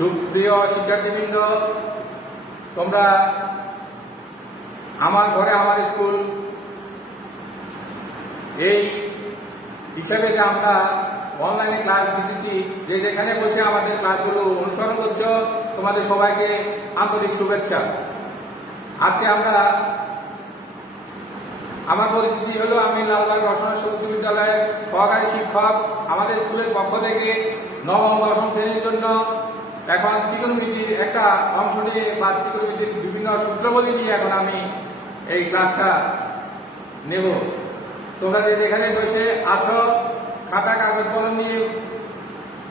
সুপ্রিয় শিক্ষার্থীবৃন্দ, তোমরা আমার ঘরে আমার স্কুল এই হিসাবে যে আমরা অনলাইনে ক্লাস দিতেছি, যে যেখানে বসে আমাদের ক্লাসগুলো অনুসরণ করছো, তোমাদের সবাইকে আন্তরিক শুভেচ্ছা। আজকে আমার পরিস্থিতি হলো, আমি লালবাগ রসনা উচ্চ বিদ্যালয়ের সহকারী শিক্ষক। আমাদের স্কুলের পক্ষ থেকে নবম দশম শ্রেণীর জন্য এখন ত্রিকোণমিতির একটা অংশ নিয়ে বা ত্রিকোণমিতির বিভিন্ন সূত্রবলী নিয়ে এখন আমি এই ক্লাসটা নেব। তোমরা যে যেখানে বসে আছো, খাতা কাগজ কলম নিয়ে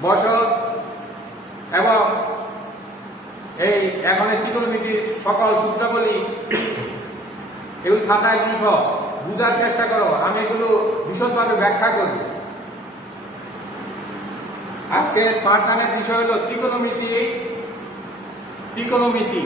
বসো এবং এই এখন ত্রিকোণমিতির সকল সূত্রাবলী এগুলো খাতায় লিখো, বুঝার চেষ্টা করো। আমি এগুলো বিশদভাবে ব্যাখ্যা করি। আজকে পাঠদানের বিষয় হলো ত্রিকোণমিতি। ত্রিকোণমিতি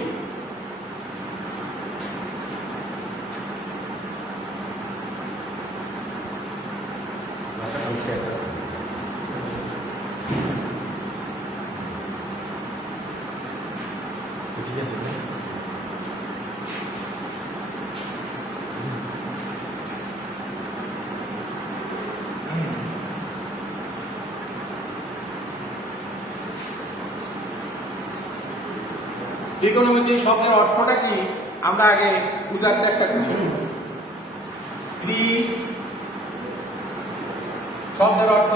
ঠিক আছে। ত্রিকোণমিতি শব্দের অর্থটা কি আমরা আগে বুঝার চেষ্টা করি। ত্রি শব্দের অর্থ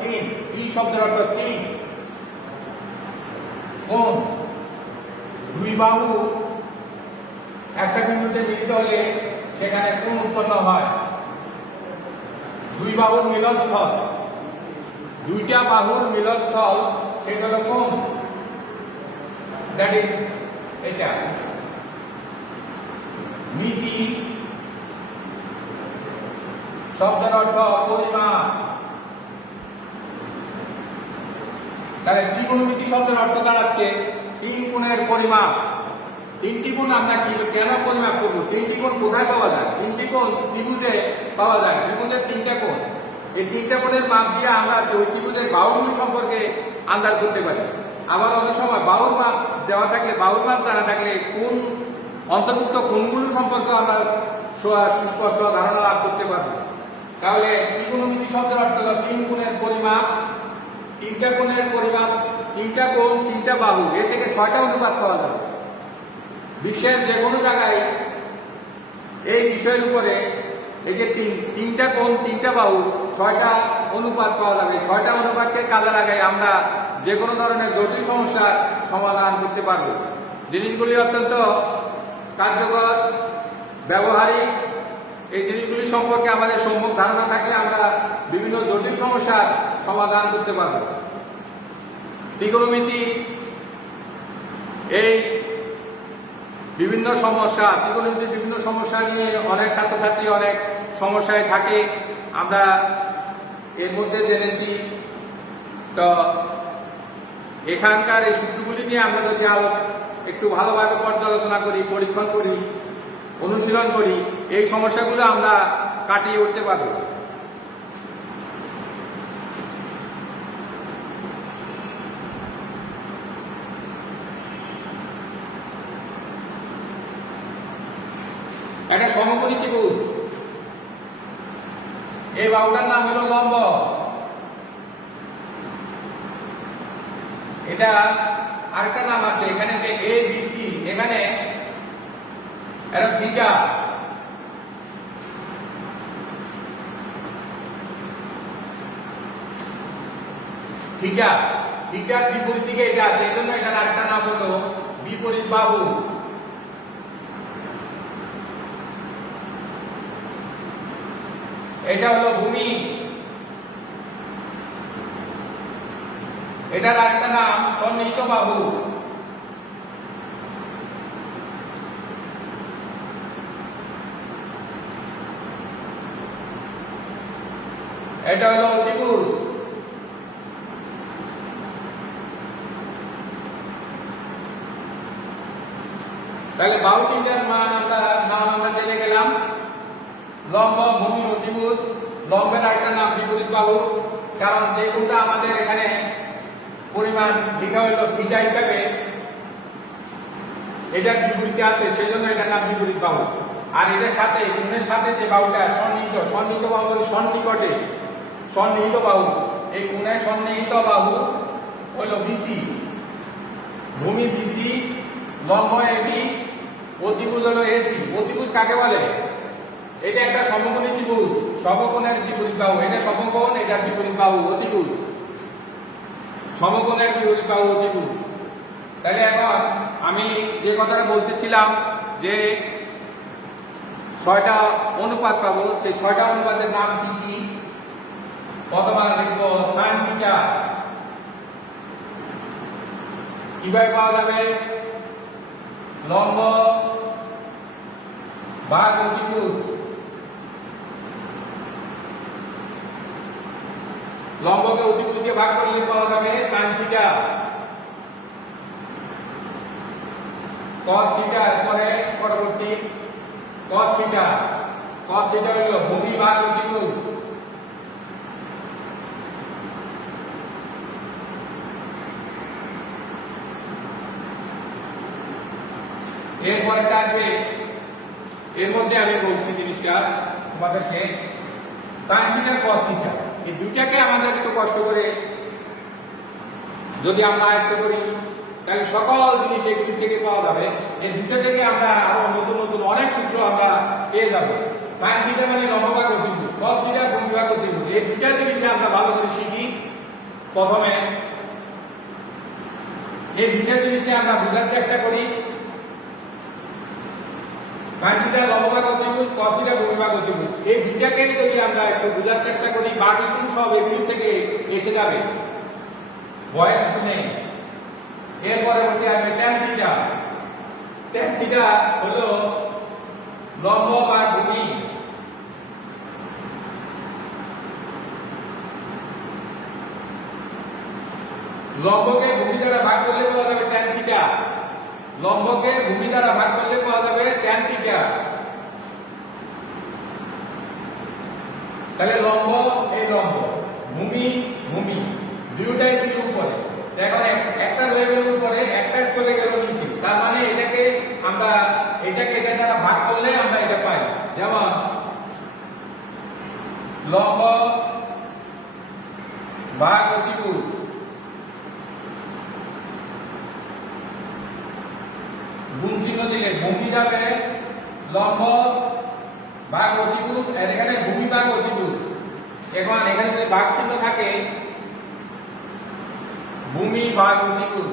তিন, ই শব্দের অর্থ তিন। কোণ, দুই বাহু একটা বিন্দুতে মিলিত হলে সেখানে কোণ উৎপন্ন হয়। দুই বাহুর মিলনস্থল, দুইটা বাহুর মিলনস্থল, সেটা হলো কোণ। দ্যাট ইজ এটা। মিতি শব্দের অর্থ পরিমাপ। তাহলে ত্রিকোণমিতি শব্দের অর্থ দাঁড়াচ্ছে তিন কোণের পরিমাপ। তিনটি কোণ আমরা কেন পরিমাপ করব? তিনটি কোণ কোথায় পাওয়া যায়? তিনটি কোণ ত্রিভুজে পাওয়া যায়। ত্রিভুজের তিনটা কোণ, এই তিনটা কোণের মাপ দিয়ে আমরা ওই ত্রিভুজের বাহুগুলো সম্পর্কে আন্দাজ করতে পারি। আবার অনেক সময় বাহুর মাপ দেওয়া থাকলে, বাহুর মাপ জানা থাকলে কোন অন্তর্ভুক্ত কোণগুলো সম্পর্কে আমরা সুস্পষ্ট ধারণা লাভ করতে পারবো। তাহলে ত্রিকোণমিতি শব্দের অর্থ হলো তিন কোণের পরিমাপ। তিনটা কোণের পরিমাপ, তিনটা কোণ, তিনটা বাহু, এর থেকে 6টা অনুপাত পাওয়া যাবে। বিশ্বের যে কোনো জায়গায় এই বিষয়ের উপরে এই যে তিনটা কোণ, তিনটা বাহু, 6টা অনুপাত পাওয়া যাবে। 6টা অনুপাতকে কাজে লাগাই আমরা যে কোনো ধরনের জটিল সমস্যার সমাধান করতে পারব। জিনিসগুলি অত্যন্ত কার্যকর, ব্যবহারিক। এই জিনিসগুলি সম্পর্কে আমাদের সম্যক ধারণা থাকলে আমরা বিভিন্ন জটিল সমস্যার সমাধান করতে পারব। ত্রিকোণমিতি এই বিভিন্ন সমস্যা, ত্রিকোণমিতির বিভিন্ন সমস্যা নিয়ে অনেক ছাত্রছাত্রী অনেক সমস্যায় থাকে, আমরা এর মধ্যে জেনেছি। তো এখানকার এই সূত্রগুলি নিয়ে আমরা যদি একটু ভালোভাবে পর্যালোচনা করি, পরীক্ষণ করি, অনুশীলন করি, এই সমস্যাগুলো আমরা কাটিয়ে উঠতে পারব। একটা সমকোণী ত্রিভুজ, এই বাহুটার নাম হলো লম্ব। এটা আরেকটা নাম আছে, এখানে যে এ বি সি, এখানে এটা থিটা। থিটা, থিটার বিপরীত দিকে এটা আছে, এই জন্য এটার আরেকটা নাম হলো বিপরীত বাহু। এটা হলো ভূমি, এটার আরেকটা নাম সন্নিহিত বাহু। এটা হলো ত্রিভুজ। তাহলে বাহু তিনটার নাম আমরা জেনে গেলাম। লম্ব, ভূমি ও ত্রিভুজ। লম্বের একটা নাম বিপরীত বাহু, কারণ যে কোণটা আমাদের এখানে পরিমাণ লেখা হলো থিটা হিসাবে, এটা বিপরীতে আছে সেজন্য এটার নাম বিপরীত বাহু। আর এটার সাথে কোণের সাথে যে বাহুটা সন্নিহিত, সন্নিহিত বাহু হলো সন্নিকটে, সন্নিহিত বাহু, এই কোণের সন্নিহিত বাহু হলো বিসি, ভূমি বিসি, লম্ব এবি, অতিভুজ হলো এসি। অতিভুজ কাকে বলে? এটা একটা সমকোণী ত্রিভুজ, সমকোণের বিপরীত বাহু, এটা সমকোণ, এটার বিপরীত বাহু অতিভুজ, সমকোণের বিপরীত বাহু অতিভুজ। তাহলে এখন আমি যে কথাটা বলতেছিলাম যে 6টা অনুপাত পাবো, সেই 6টা অনুপাতের নাম কি কি? প্রথমে লিখবো সাইন থিটা। কিভাবে পাওয়া যাবে? লম্ব ভাগ অতিভুজ, লম্বকে অতিভুজ দিয়ে ভাগ করলে পাওয়া যাবে সাইন থিটা। cos থিটা, পরে পরবর্তী cos থিটা, cos থিটা হলো ভূমি ভাগ অতিভুজ, এরপরে আসবে, এর মধ্যে আমি বলছি জিনিসটা তোমাদেরকে, সাইন থিটা cos থিটা, এই দুইটাকে আমাদের একটু কষ্ট করে যদি আমরা আয়ত্ত করি তাহলে সকল জিনিস এই দুই থেকে পাওয়া যাবে। এই দুটো থেকে আমরা আরো নতুন নতুন অনেক সূত্র আমরা পেয়ে যাব। সাইন থিটা মানে লম্ব ভাগ অতিভুজ, cos থিটা ভূমি ভাগ অতিভুজ, এই দুইটা জিনিস আমরা ভালো করে শিখি। প্রথমে এই দুইটা জিনিসকে আমরা বোঝার চেষ্টা করি। সাইন থিটা লম্ব ভাগ অতিভুজ, cos থিটা ভূমি ভাগ অতিভুজ, এই দুইটাকে যদি আমরা একটু বোঝার চেষ্টা করি, বাকিগুলো সব এগুলো থেকে এসে যাবে, ভয়ের কিছু নেই। এর পরবর্তী আসবে ট্যান থিটা। ট্যান থিটা হলো লম্ব ভাগ ভূমি, লম্বকে ভূমি দ্বারা ভাগ করলে পাওয়া যাবে ট্যান থিটা, লম্বকে ভূমি দ্বারা ভাগ করলে পাওয়া যাবে ট্যান থিটা। তাহলে লম্ব, এই লম্ব, ভূমি ভূমি দুটোটাই ছিল উপরে, এখন একটা হয়ে গেল উপরে, একটা চলে গেল নিচে, তার মানে এটাকে আমরা এটাকে এটা দ্বারা ভাগ করলে আমরা এটা পাই। যেমন লম্ব ভাগ অতিভুজ, গুণ চিহ্ন দিলে ভূমি যাবে, লম্ব ভাগ অতিভুজ, আর এখানে ভূমি ভাগ অতিভুজ। এখন এখানে যদি ভাগ চিহ্ন থাকে, ভূমি ভাগ অতিভুজ।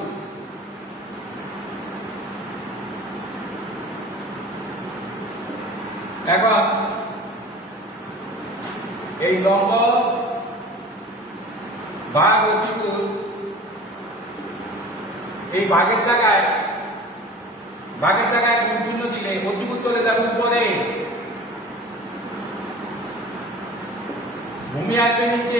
এখন এই লম্ব ভাগ অতিভুজ, এই ভাগের জায়গায় গুণ চিহ্ন দিলে অতিভুজ চলে যাবে উপরে, ভূমি আসবে নিচে।